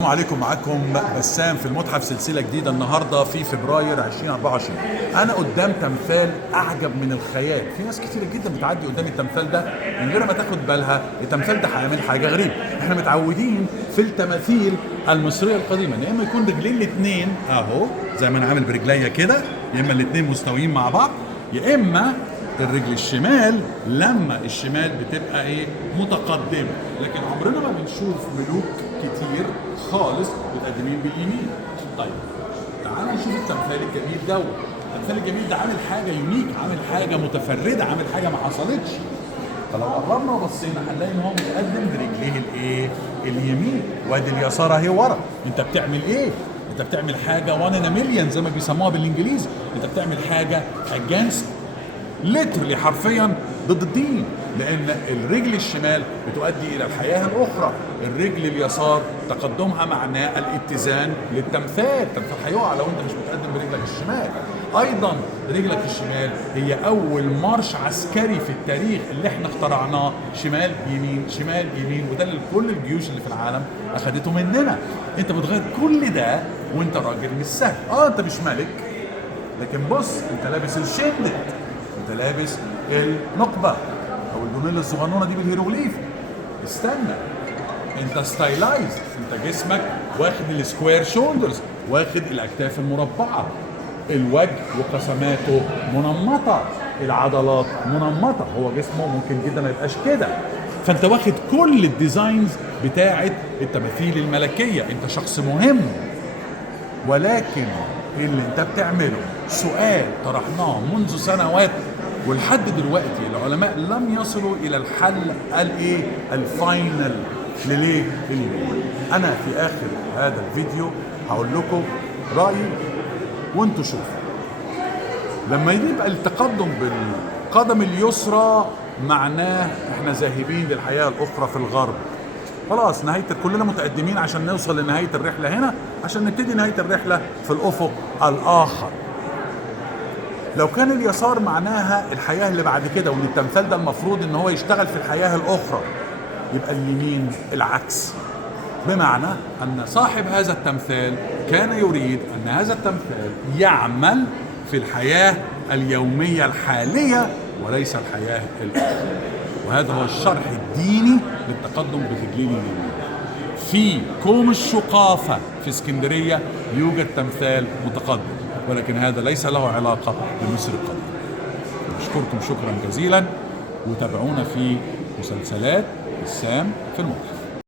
السلام عليكم، معاكم بسام في المتحف، سلسله جديده النهارده في فبراير 2024. انا قدام تمثال اعجب من الخيال. في ناس كتيره جدا بتعدي قدام التمثال ده من غير ما تاخد بالها التمثال ده هيعمل حاجه غريبه. احنا متعودين في التماثيل المصريه القديمه يا اما يكون رجلين الاثنين اهو زي ما انا عامل برجليا كده، يا اما الاثنين مستويين مع بعض، يا اما الرجل الشمال لما الشمال بتبقى متقدمه. لكن عمرنا ما بنشوف ملوك كتير خالص متقدمين باليمين. طيب تعالوا نشوف التمثال الجميل دوت. التمثال الجميل ده عامل حاجه يونيك، عامل حاجه متفرده، عامل حاجه ما حصلتش. فلو قربنا وبصينا هنلاقي ان هو متقدم برجليه اليمين، وادي اليسار اهي ورا. انت بتعمل ايه؟ انت بتعمل حاجه 1 in a million زي ما بيسموها بالانجليزي. انت بتعمل حاجه against literally حرفيا ضد الدين، لان الرجل الشمال بتؤدي الى الحياه الاخرى، الرجل اليسار تقدمها معناه الاتزان للتمثال. التمثال هيقع لو انت مش متقدم برجلك الشمال. ايضا رجلك الشمال هي اول مارش عسكري في التاريخ اللي احنا اخترعناه، شمال يمين شمال يمين، وده اللي كل الجيوش اللي في العالم اخدته مننا. انت بتغير كل ده وانت راجل مش سهل. انت مش ملك، لكن بص انت لابس الشندت، انت لابس النقبه او الجميل الصغنونه دي بالهيروغليف. استنى، انت ستايلايز، انت جسمك واخد السكوير شولدرز، واخد الاكتاف المربعه، الوجه وقسماته منمطه، العضلات منمطه، هو جسمه ممكن جدا ما يبقاش كده. فانت واخد كل الديزاينز بتاعه التماثيل الملكيه. انت شخص مهم، ولكن اللي انت بتعمله سؤال طرحناه منذ سنوات ولحد دلوقتي العلماء لم يصلوا الى الحل الفاينل لليه؟ انا في اخر هذا الفيديو هقول لكم رايي وانتوا شوفوا. لما يبقى التقدم بالقدم اليسرى معناه احنا ذاهبين للحياه الاخرى في الغرب. خلاص كلنا متقدمين عشان نوصل لنهايه الرحله هنا، عشان نبتدي نهايه الرحله في الافق الاخر. لو كان اليسار معناها الحياه اللي بعد كده، وان التمثال ده المفروض ان هو يشتغل في الحياه الاخرى، يبقى اليمين العكس. بمعنى ان صاحب هذا التمثال كان يريد ان هذا التمثال يعمل في الحياه اليوميه الحاليه وليس الحياه الاخرى. وهذا هو الشرح الديني للتقدم بالرجلين اليمين. في كوم الشقافة في اسكندرية يوجد تمثال متقدم، ولكن هذا ليس له علاقة بمصر القديمة. أشكركم شكرا جزيلا، وتابعونا في مسلسلات بسام في المتحف.